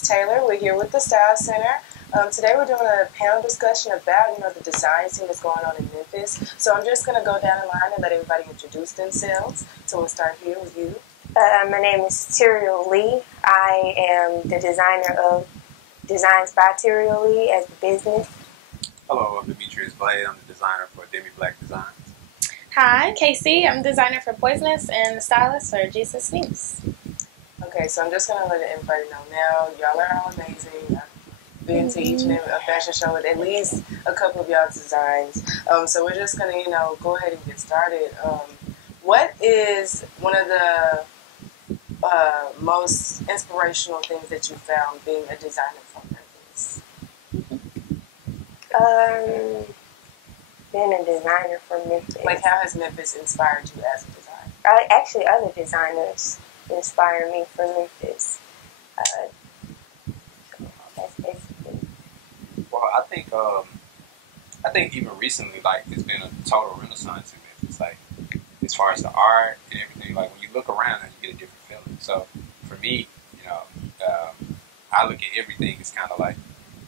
is Taylor. We're here with the Style Center. Today we're doing a panel discussion about, the design scene that's going on in Memphis. So I'm just going to go down the line and let everybody introduce themselves. So we'll start here with you. My name is Tyriel Lee. I am the designer of Designs by Tyriel Lee as the business. Hello, I'm Demetrius Blade. I'm the designer for Demi Black Designs. Hi, Casey. I'm designer for Poisonous and the stylist for Jesus News. Okay, so I'm just going to let everybody know now. Y'all are all amazing. I've been to each and every fashion show with at least a couple of y'all's designs. So we're just going to, go ahead and get started. What is one of the most inspirational things that you found being a designer from Memphis? Being a designer from Memphis. Like, how has Memphis inspired you as a designer? Actually, other designers inspire me from Memphis. That's basically. Well, I think even recently, like, it's been a total renaissance in Memphis. Like, as far as the art and everything, like, when you look around and you get a different feeling. So, for me, I look at everything as kind of like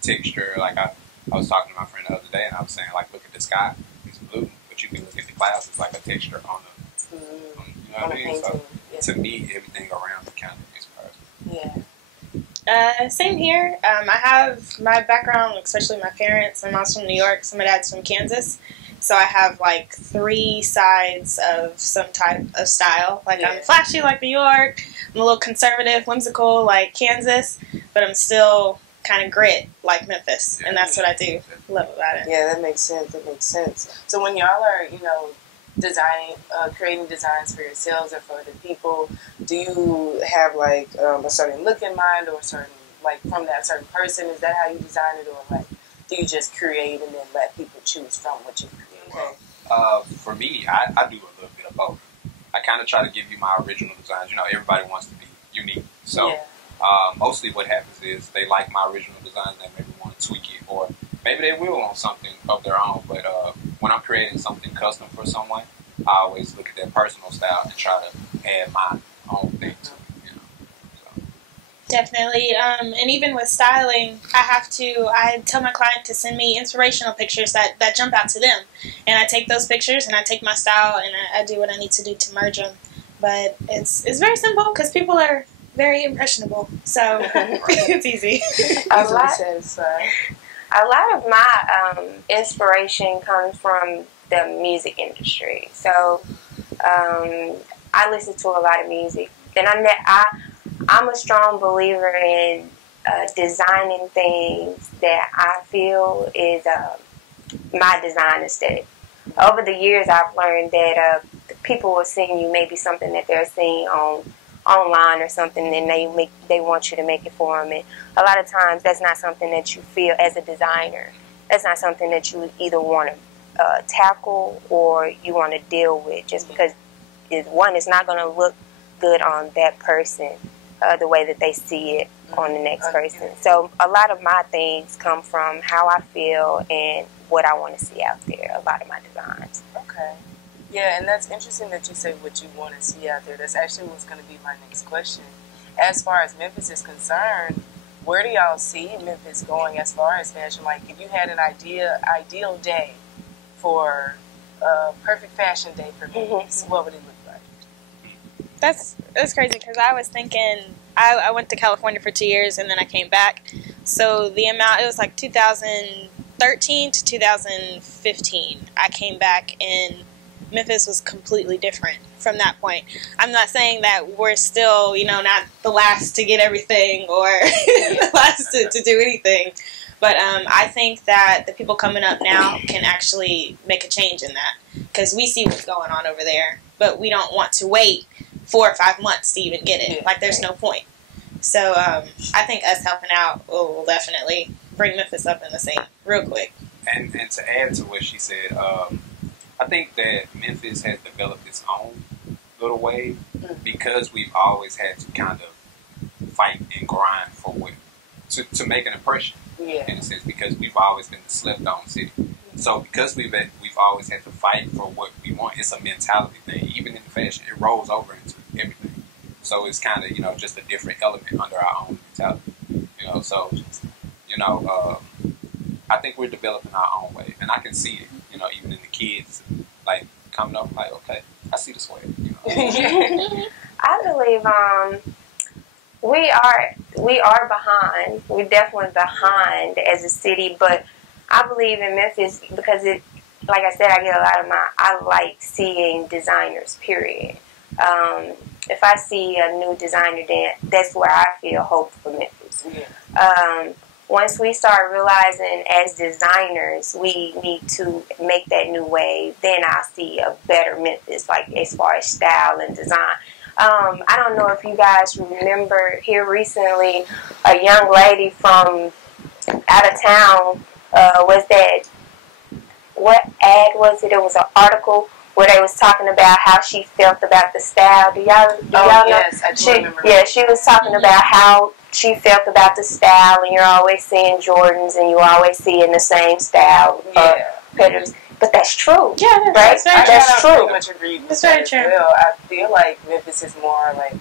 texture. Like, I was talking to my friend the other day, and I was saying, like, look at the sky. It's blue, but you can look at the clouds. It's like a texture on the, you know what I mean? So, to me, everything around it kind of inspires me. Yeah. Same here. I have my background, especially my parents. My mom's from New York, so my dad's from Kansas. So I have like three sides of some type of style. Like, I'm flashy like New York. I'm a little conservative, whimsical like Kansas, but I'm still kind of grit like Memphis, and that's what I do love about it. Yeah, that makes sense. So when y'all are, designing, creating designs for yourselves or for other people, do you have like a certain look in mind, or a certain, like, from that certain person? Is that how you design it, or like do you just create and then let people choose from what you create? For me, I do a little bit of both. I kind of try to give you my original designs. Everybody wants to be unique, so mostly what happens is they like my original designs, they maybe want to tweak it, or maybe they will on something of their own. But when I'm creating something custom for someone, I always look at their personal style and try to add my own thing to it. So. Definitely. And even with styling, I tell my client to send me inspirational pictures that jump out to them. And I take those pictures and I take my style and I do what I need to do to merge them. But it's very simple because people are very impressionable. So it's easy. A lot of my inspiration comes from the music industry. So I listen to a lot of music. And I'm a strong believer in designing things that I feel is my design aesthetic. Over the years, I've learned that people will send you maybe something that they're seeing online or something, and they want you to make it for them. And a lot of times, that's not something that you feel as a designer. That's not something that you either want to tackle or you want to deal with, just because it's not going to look good on that person the way that they see it on the next person. So a lot of my things come from how I feel and what I want to see out there, a lot of my designs. Okay. Yeah, and that's interesting that you say what you want to see out there. That's actually what's going to be my next question. As far as Memphis is concerned, where do y'all see Memphis going as far as fashion? Like, if you had an ideal day for a perfect fashion day for Memphis, what would it look like? That's crazy because I was thinking I went to California for 2 years and then I came back. So it was like 2013 to 2015. I came back and Memphis was completely different from that point. I'm not saying that we're still, not the last to get everything or the last to do anything. But I think that the people coming up now can actually make a change in that because we see what's going on over there, but we don't want to wait 4 or 5 months to even get it. Like, there's no point. So I think us helping out will definitely bring Memphis up in the scene real quick. And to add to what she said, I think that Memphis has developed its own little wave because we've always had to kind of fight and grind for to make an impression. In a sense, because we've always been the slept-on city. So because we've always had to fight for what we want, it's a mentality thing. Even in the fashion, it rolls over into everything. So it's kind of, just a different element under our own mentality. So I think we're developing our own way, and I can see it. Even in the kids, like coming up, like okay, I see the swag. I believe we are behind. We're definitely behind as a city, but I believe in Memphis because like I said, I get a lot of I like seeing designers, period. If I see a new designer, then that's where I feel hope for Memphis. Once we start realizing as designers we need to make that new wave, then I'll see a better Memphis, like as far as style and design. I don't know if you guys remember here recently, a young lady from out of town, what ad was it? It was an article where they was talking about how she felt about the style. Do y'all know? Yes, I do remember. Yeah, she was talking about how she felt about the style, and you're always seeing Jordans, and you're always seeing the same style patterns. But that's true. Yeah, right? That's true. true. Pretty much agree with That's that very as true. well. I feel like Memphis is more like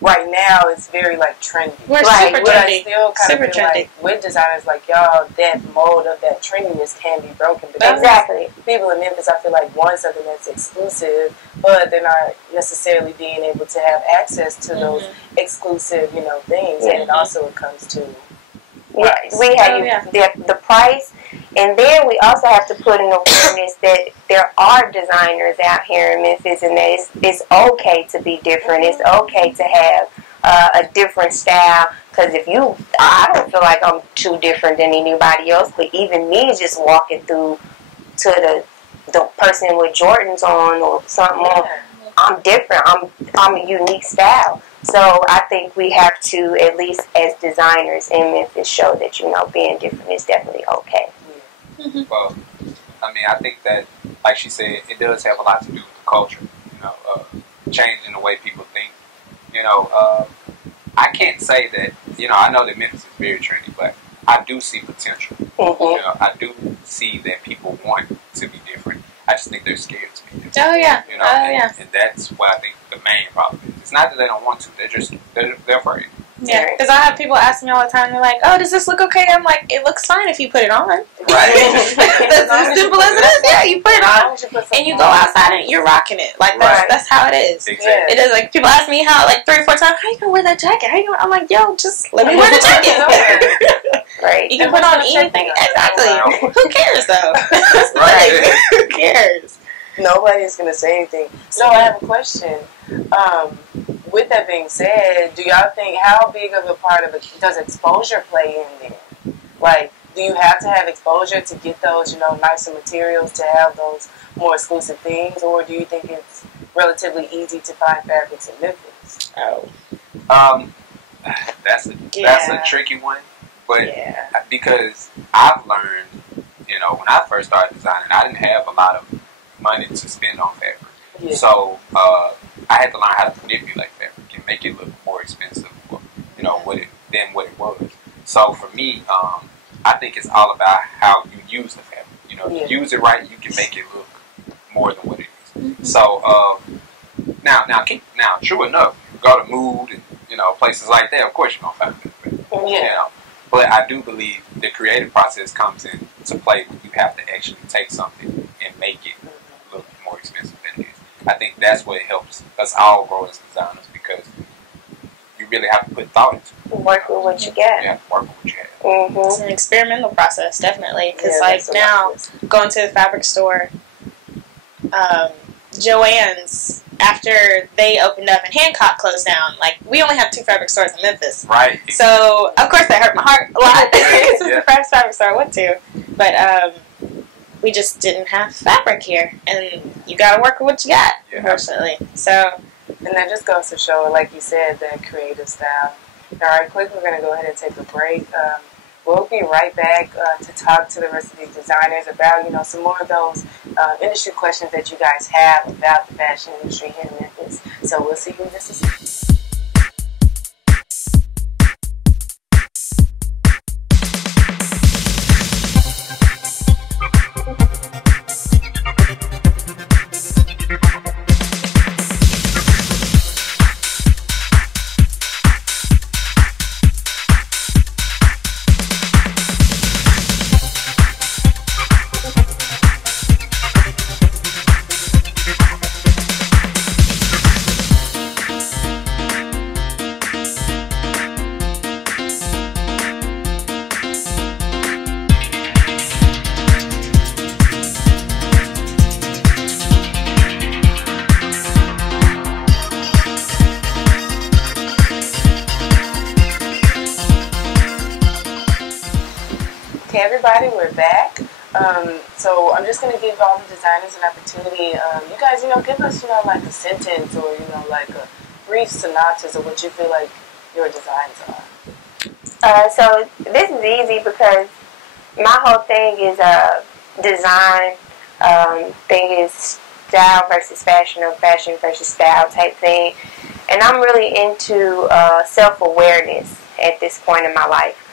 right now. It's very like trendy. We're Right, super But I trendy. still kind Super of feel trendy. like with designers like y'all, that mold of that trendiness can be broken. Because Exactly. people in Memphis, I feel like, want something that's exclusive, but they're not necessarily being able to have access to those exclusive, things. And it also comes to price. We have the price, and then we also have to put in awareness that there are designers out here in Memphis, and that it's okay to be different. It's okay to have a different style. Because I don't feel like I'm too different than anybody else, but even me just walking through to the person with Jordans on or something on, I'm different. I'm a unique style. So I think we have to, at least as designers in Memphis, show that being different is definitely okay. Well, I think that, like she said, it does have a lot to do with the culture. Changing the way people think. I can't say that. I know that Memphis is very trendy, but I do see potential. I do see that people want to be different. I just think they're scared to be different. Oh yeah. And that's what I think the main problem is. It's not that they don't want to; they're afraid. Yeah, because I have people ask me all the time. They're like, "Oh, does this look okay?" I'm like, "It looks fine if you put it on." Right. That's as simple as it is. Yeah, you put it on, and you go outside and you're rocking it. Like that's how it is. Exactly. It is like people ask me how like 3 or 4 times. How you gonna wear that jacket? How you gonna? I'm like, yo, just let me wear the jacket. Right. You can put on anything. Exactly. Who cares though? Right. Who cares? Nobody's going to say anything. So I have a question. With that being said, do y'all think, how big of a part of it does exposure play in there? Like, do you have to have exposure to get those, nicer materials, to have those more exclusive things? Or do you think it's relatively easy to find fabrics in Memphis? That's a tricky one. But because I've learned, when I first started designing, I didn't have a lot of money to spend on fabric. Yeah. So I had to learn how to manipulate fabric and make it look more expensive, than what it was. So for me, I think it's all about how you use the fabric. If you use it right, you can make it look more than what it is. Mm-hmm. So now, true enough, you go to Mood and places like that. Of course, you're gonna find it. But I do believe the creative process comes into play when you have to actually take something and make it look more expensive than it is. I think that's what helps us all grow as designers, because you really have to put thought into it. Work with what you get. Yeah, work with what you have. It's an experimental process, definitely. Because now, going to the fabric store, Joann's, after they opened up and Hancock closed down, we only have 2 fabric stores in Memphis. Right. So, of course, that hurt my heart a lot. This is the first fabric store I went to. But we just didn't have fabric here. And you got to work with what you got, unfortunately. So, and that just goes to show, like you said, that creative style. All right, quick, we're going to go ahead and take a break. We'll be right back to talk to the rest of these designers about, some more of those industry questions that you guys have about the fashion industry here in Memphis. So we'll see you in just a second. Okay, everybody, we're back. So I'm just going to give all the designers an opportunity. You guys, give us, like a sentence or, like a brief synopsis of what you feel like your designs are. So this is easy because my whole thing is design. Thing is style versus fashion or fashion versus style type thing. And I'm really into self-awareness at this point in my life.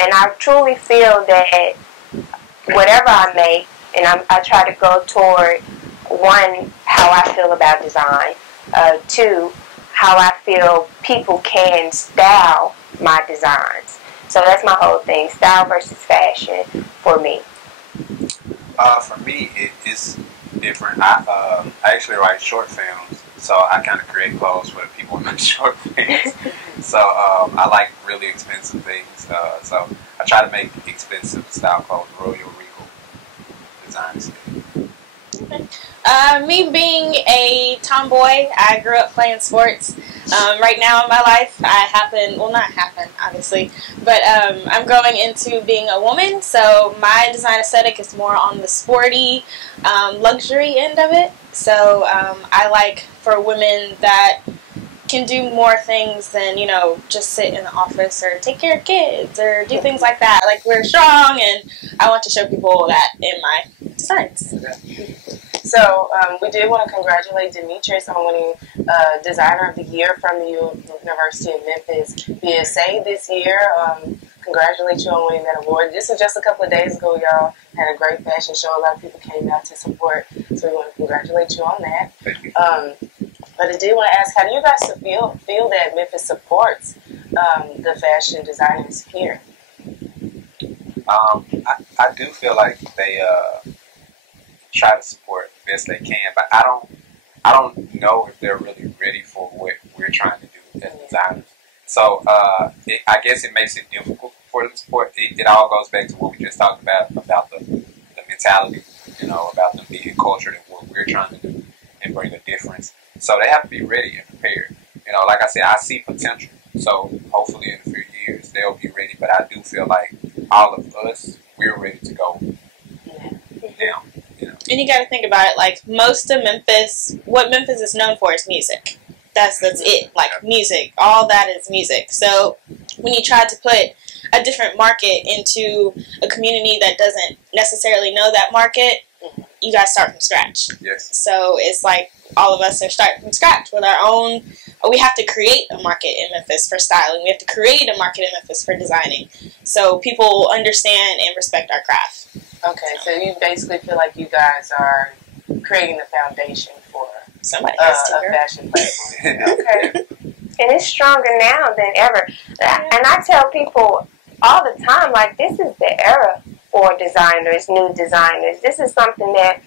And I truly feel that whatever I make, and I try to go toward, one, how I feel about design, two, how I feel people can style my designs. So that's my whole thing, style versus fashion for me. For me, it is different. I actually write short films, so I kind of create clothes for the people in my short films. So I like really expensive things. So I try to make expensive style clothes, Royal Regal designs. Me being a tomboy, I grew up playing sports. Right now in my life, obviously, but I'm growing into being a woman, so my design aesthetic is more on the sporty, luxury end of it. So I like for women that can do more things than, just sit in the office or take care of kids or do things like that. Like, we're strong, and I want to show people that in my designs. So we did want to congratulate Demetrius on winning Designer of the Year from the University of Memphis BSA this year. Congratulate you on winning that award. This was just a couple of days ago, y'all. Had a great fashion show. A lot of people came out to support, so we want to congratulate you on that. Thank you. But I did want to ask, how do you guys feel that Memphis supports the fashion designers here? I do feel like they try to support the best they can, but I don't know if they're really ready for what we're trying to do as designers. So I guess it makes it difficult for them to support. It all goes back to what we just talked about the mentality, about them being cultured and what we're trying to do and bring a difference. So they have to be ready and prepared. Like I said, I see potential. So hopefully in a few years they'll be ready. But I do feel like all of us, we're ready to go down. And you got to think about it, like, most of Memphis, what Memphis is known for is music. That's it, like, music. All that is music. So when you try to put a different market into a community that doesn't necessarily know that market, you got to start from scratch. Yes. So it's like all of us are starting from scratch with our own. We have to create a market in Memphis for styling. We have to create a market in Memphis for designing. So people understand and respect our craft. Okay, so you basically feel like you guys are creating the foundation for somebody has to a fashion platform. Okay. And it's stronger now than ever. And I tell people all the time, like, this is the era for designers, new designers. This is something that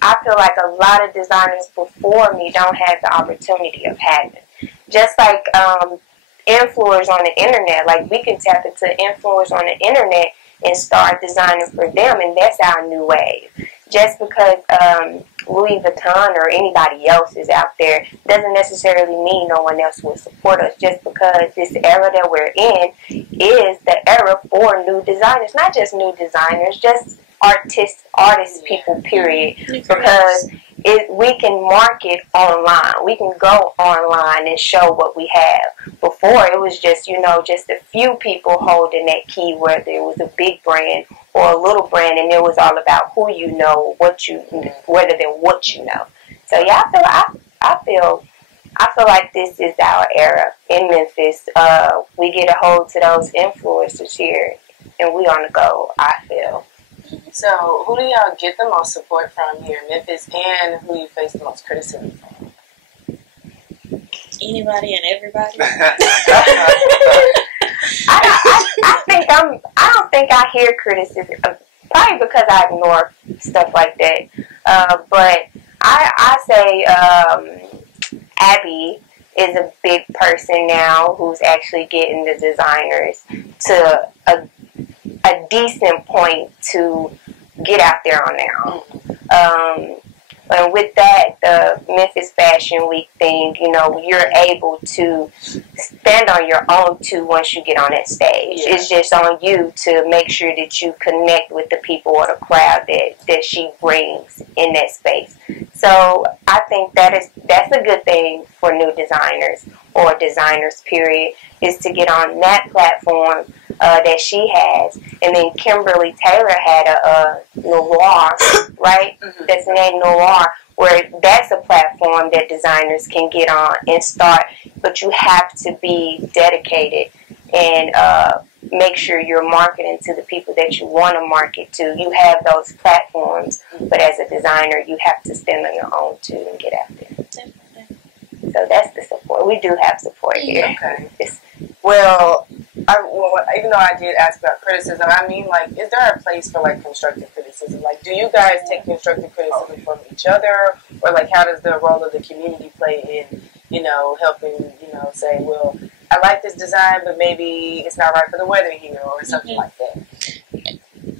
I feel like a lot of designers before me don't have the opportunity of having. Just like influencers on the internet. Like, we can tap into influencers on the internet and start designing for them, and that's our new wave. Just because Louis Vuitton or anybody else is out there doesn't necessarily mean no one else will support us. Just because this era that we're in is the era for new designers. Not just new designers, just artists, people, period. Because we can market online. We can go online and show what we have. Before, it was just, just a few people holding that key, whether it was a big brand or a little brand, and it was all about who you know, rather than what you know. So yeah, I feel like this is our era in Memphis. We get a hold to those influencers here, and we on the go, I feel. So, who do y'all get the most support from here in Memphis, and who you face the most criticism from? Anybody and everybody. I don't think I hear criticism. Probably because I ignore stuff like that. But I say Abby is a big person now who's actually getting the designers to a decent point to get out there on their own. And with that, the Memphis Fashion Week thing, you know, you're able to stand on your own too once you get on that stage. Yeah. It's just on you to make sure that you connect with the people or the crowd that she brings in that space. So I think that's a good thing for new designers or designers, period, is to get on that platform that she has. And then Kimberly Taylor had a Noir, right? Mm-hmm. That's named Noir, where that's a platform that designers can get on and start, but you have to be dedicated and make sure you're marketing to the people that you want to market to. You have those platforms, but as a designer, you have to stand on your own too and get out there. So that's the support. We do have support here. Okay. Well, even though I did ask about criticism, I mean, like, is there a place for, like, constructive criticism? Like, do you guys take constructive criticism from each other? Or, like, how does the role of the community play in, you know, helping, you know, say, well, I like this design, but maybe it's not right for the weather here or something like that?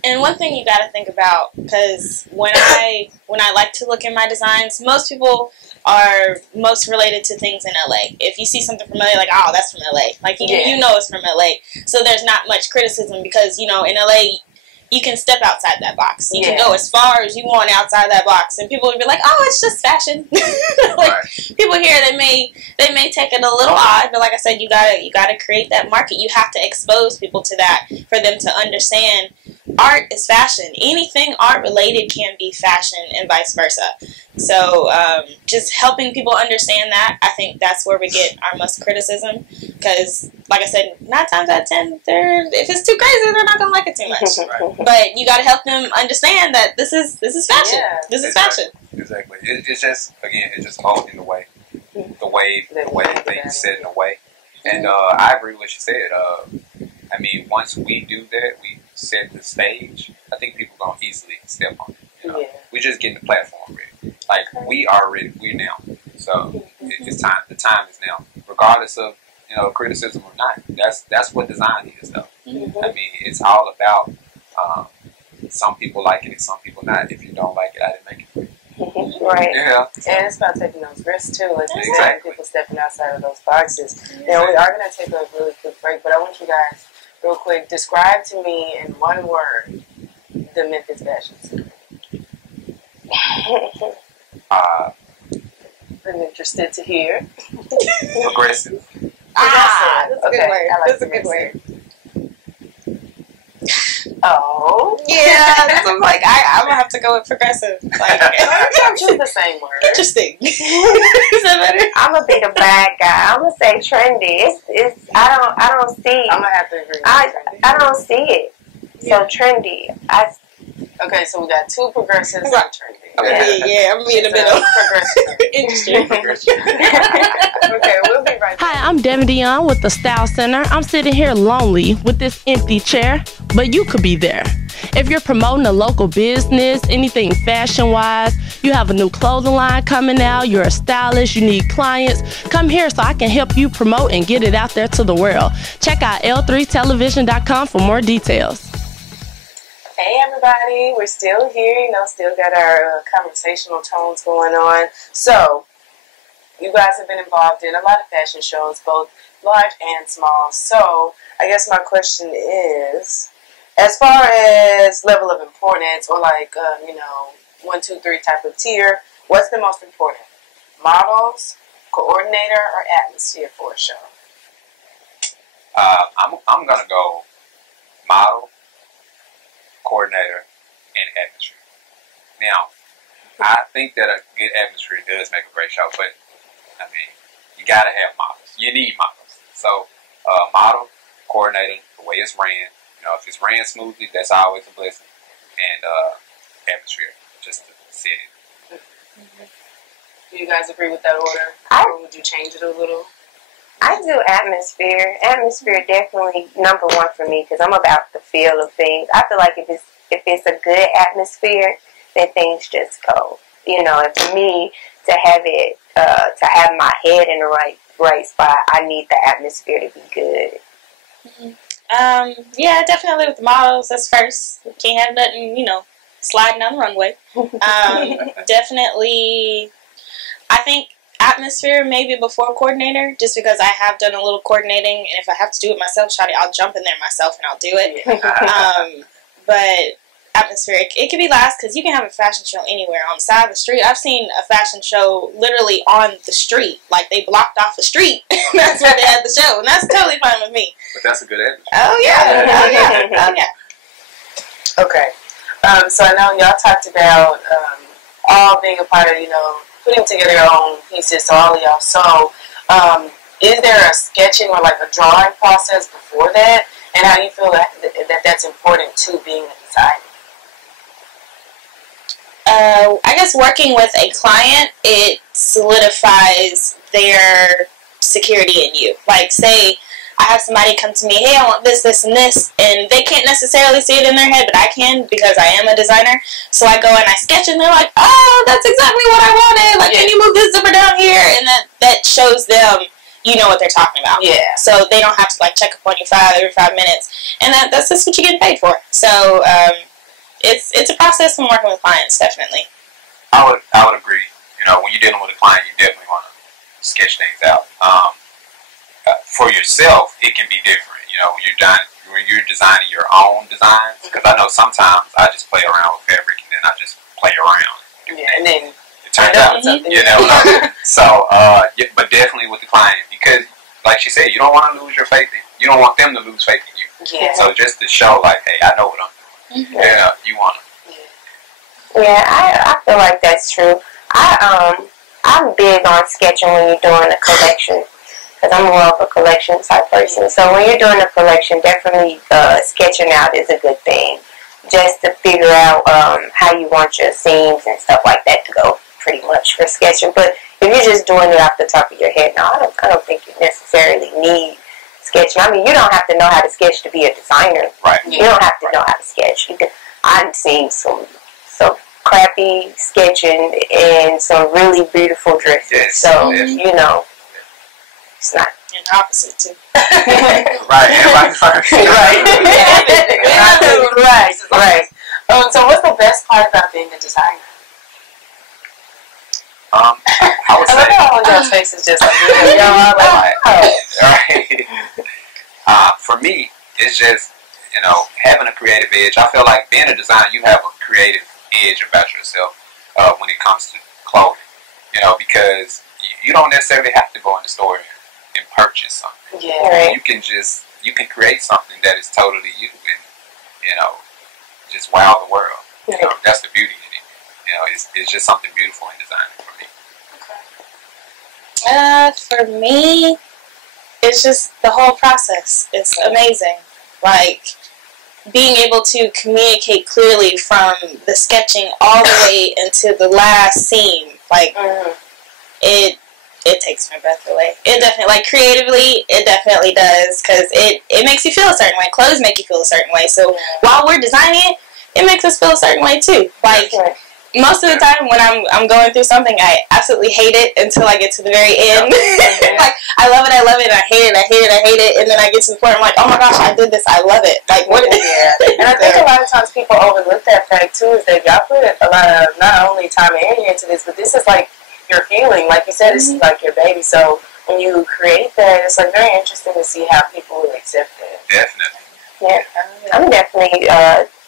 And one thing you got to think about, because when I like to look at my designs, most people are most related to things in LA. If you see something from LA, like, oh, that's from LA. Like, you know it's from LA. So there's not much criticism because, you know, in LA, you can step outside that box. You can go as far as you want outside that box, and people would be like, "Oh, it's just fashion." Like, people here, they may take it a little odd, but like I said, you gotta create that market. You have to expose people to that for them to understand. Art is fashion. Anything art related can be fashion, and vice versa. So, just helping people understand that, I think that's where we get our most criticism. Because, like I said, 9 times out of 10, if it's too crazy, they're not gonna like it too much. But you got to help them understand that this is fashion. Yeah, this is fashion. Exactly. It's just, again, it's just molding the way things set in a way. And I agree with what you said. I mean, once we do that, we set the stage. I think people gonna easily step on it. You know? We just getting the platform ready. Like, we are ready. We're now. So it's time. The time is now, regardless of, you know, criticism or not. That's what design is, though. I mean, it's all about some people liking it, some people not. If you don't like it, I didn't make it for you. Right. Yeah. And it's about taking those risks too, like you said, people stepping outside of those boxes. Now, we are going to take a really quick break, but I want you guys, real quick, describe to me in one word the Memphis fashion scene. I'm interested to hear. Progressive. That's a good word. I like That's a good word. Oh. Yeah, that's what I'm like, I'm going to have to go with progressive. Like, I'm just the same word. Interesting. Is that better? I'm gonna be the bad guy. I'm gonna say trendy. It's I don't see. I'm gonna have to agree. I don't see it. So trendy. Okay, so we got 2 progressives and trendy. Yeah, I'm in the middle. Interesting. Okay, we'll be right back. Hi, I'm Devin Dion with the Style Center. I'm sitting here lonely with this empty chair, but you could be there. If you're promoting a local business, anything fashion-wise, you have a new clothing line coming out, you're a stylist, you need clients, come here so I can help you promote and get it out there to the world. Check out l3television.com for more details. Hey everybody, we're still here, you know, still got our conversational tones going on. So, you guys have been involved in a lot of fashion shows, both large and small. So, I guess my question is, as far as level of importance, or like, you know, 1, 2, 3 type of tier, what's the most important? Models, coordinator, or atmosphere for a show? I'm gonna go model, coordinator, and atmosphere. Now, I think that a good atmosphere does make a great show, but I mean, you gotta have models. You need models. So, model, coordinator, the way it's ran. You know, if it's ran smoothly, that's always a blessing. And atmosphere, just to set it. Do you guys agree with that order? Or would you change it a little? I do atmosphere. Atmosphere definitely number 1 for me because I'm about the feel of things. I feel like if it's a good atmosphere, then things just go. You know, and for me to have it, to have my head in the right spot, I need the atmosphere to be good. Yeah, definitely with the models. That's first. We can't have nothing, you know, sliding down the runway. Definitely, I think atmosphere maybe before coordinator, just because I have done a little coordinating, and if I have to do it myself, Shawty, I'll jump in there myself and I'll do it. But atmosphere, it could be last, because you can have a fashion show anywhere on the side of the street. I've seen a fashion show literally on the street, like they blocked off the street. That's where they had the show, and that's totally fine with me. But that's a good atmosphere. Oh yeah, oh yeah. Okay. So I know y'all talked about all being a part of, putting together your own pieces, so all of y'all. So is there a sketching or like a drawing process before that? And how do you feel that's important to being a designer? I guess working with a client, it solidifies their security in you. Like, say I have somebody come to me, hey, I want this, this, and this, and they can't necessarily see it in their head, but I can, because I am a designer. So I go and I sketch, and they're like, oh, that's exactly what I wanted. Like, can you move this zipper down here? And that shows them you know what they're talking about. Yeah. So they don't have to like check up on you every 5 minutes, and that's just what you get paid for. So it's a process when working with clients, definitely. I would agree. When you're dealing with a client, you definitely want to sketch things out. For yourself, it can be different. When you're designing your own designs, because I know sometimes I just play around with fabric and then I just play around. Yeah, and then it turns out something. So, but definitely with the client, because like she said, you don't want to lose your faith. You don't want them to lose faith in you. Yeah. So just to show, like, hey, I know what I'm doing. Yeah, you want to. Yeah, I feel like that's true. I'm big on sketching when you're doing a collection, because I'm more of a collection type person. So when you're doing a collection, definitely sketching out is a good thing, just to figure out how you want your seams and stuff like that to go, pretty much, for sketching. But if you're just doing it off the top of your head, no, I don't think you necessarily need sketching. I mean, you don't have to know how to sketch to be a designer. Right. You don't have to know how to sketch. I've seen some crappy sketching and some really beautiful dresses. Yes, so, yes. It's not. And opposite, too. Right. Everybody's first. Right. So what's the best part about being a designer? I would say, all of those faces just like, right. For me, it's just, having a creative edge. I feel like being a designer, you have a creative edge about yourself when it comes to clothing. Because you don't necessarily have to go in the store and purchase something. Yeah. Right. You can create something that is totally you, and just wow the world. That's the beauty in it. It's just something beautiful in designing for me. For me, it's just the whole process. It's amazing. Like, being able to communicate clearly from the sketching all the way into the last seam, like, it takes my breath away. It definitely, like, creatively, it definitely does, because it makes you feel a certain way. Clothes make you feel a certain way. So while we're designing it makes us feel a certain way too. Like, most of the time when I'm going through something, I absolutely hate it until I get to the very end. Like, I love it, and I hate it, and then I get to the point where I'm like, oh my gosh, I did this, I love it. Like, what? And I think a lot of times people overlook that fact too, is that y'all put a lot of not only time and energy into this, but this is like your feeling. Like you said, this is like your baby. So when you create that, it's like very interesting to see how people will accept it. Definitely. Yeah, I'm definitely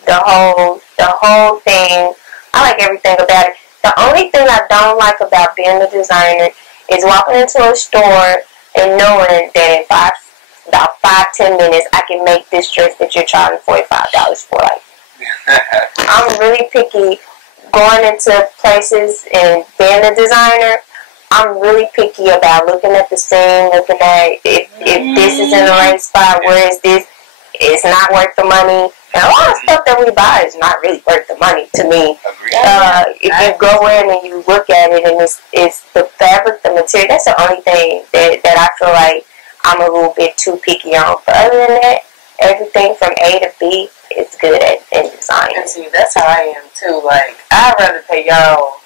the whole thing. I like everything about it. The only thing I don't like about being a designer is walking into a store and knowing that in about 5-10 minutes I can make this dress that you're charging $45 for. Like, I'm really picky going into places and being a designer. I'm really picky about looking at the seam, looking at if this is in the right spot, where is this? It's not worth the money. And a lot of stuff that we buy is not really worth the money to me. If you go in and you look at it and it's the fabric, the material, that's the only thing that I feel like I'm a little bit too picky on. But other than that, everything from A to B is good in design. And see, that's how I am too. Like, I'd rather pay y'all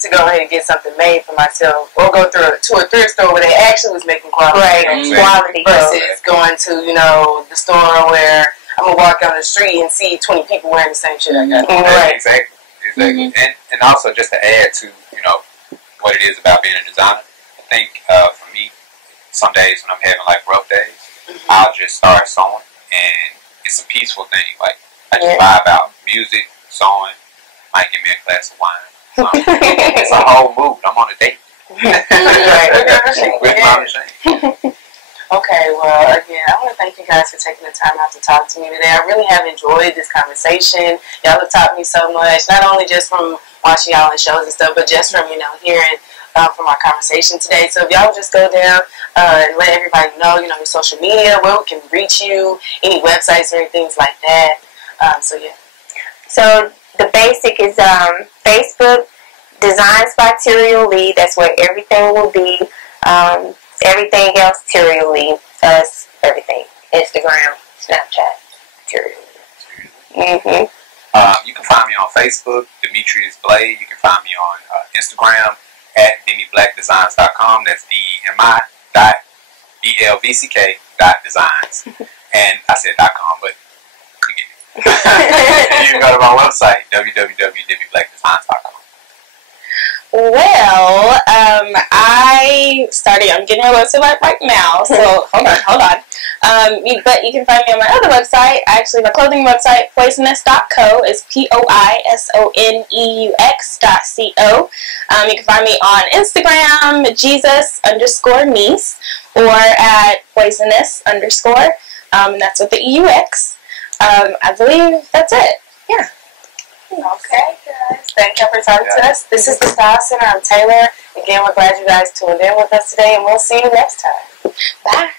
to go ahead and get something made for myself, or go to a thrift store where they actually was making quality. Right, quality. Versus going to, the store where I'm gonna walk down the street and see 20 people wearing the same shit I got. Right. Exactly. And also just to add to what it is about being a designer. I think for me, some days when I'm having like rough days, I'll just start sewing, and it's a peaceful thing. Like I just vibe out, music, sewing, might give me a glass of wine. It's a whole mood. I'm on a date. With my machine. Okay, well, again, I want to thank you guys for taking the time out to talk to me today. I really have enjoyed this conversation. Y'all have taught me so much, not only just from watching y'all in shows and stuff, but just from, hearing from our conversation today. So if y'all would just go down and let everybody know, your social media, where we can reach you, any websites or anything like that. So the basic is Facebook, Designs by Terial Lee. That's where everything will be. Everything else, Terial Lee. Us, everything. Instagram, Snapchat, Terial Lee. You can find me on Facebook, Demetrius Blade. You can find me on Instagram at DemiBlackDesigns.com. That's DEMI.BLVCK.designs. And I said .com, but you get it. And you can go to my website, www.demiblackdesigns.com. Well, I'm getting her website right now, so hold on. But you can find me on my other website, actually my clothing website, poisonous.co, is POISONEUX.co. You can find me on Instagram, Jesus_niece, or at poisonous_, and that's with the EUX. I believe that's it. Yeah. Okay, guys. Thank you for talking to us. This is the Style Center. I'm Taylor. Again, we're glad you guys tuned in with us today, and we'll see you next time. Bye.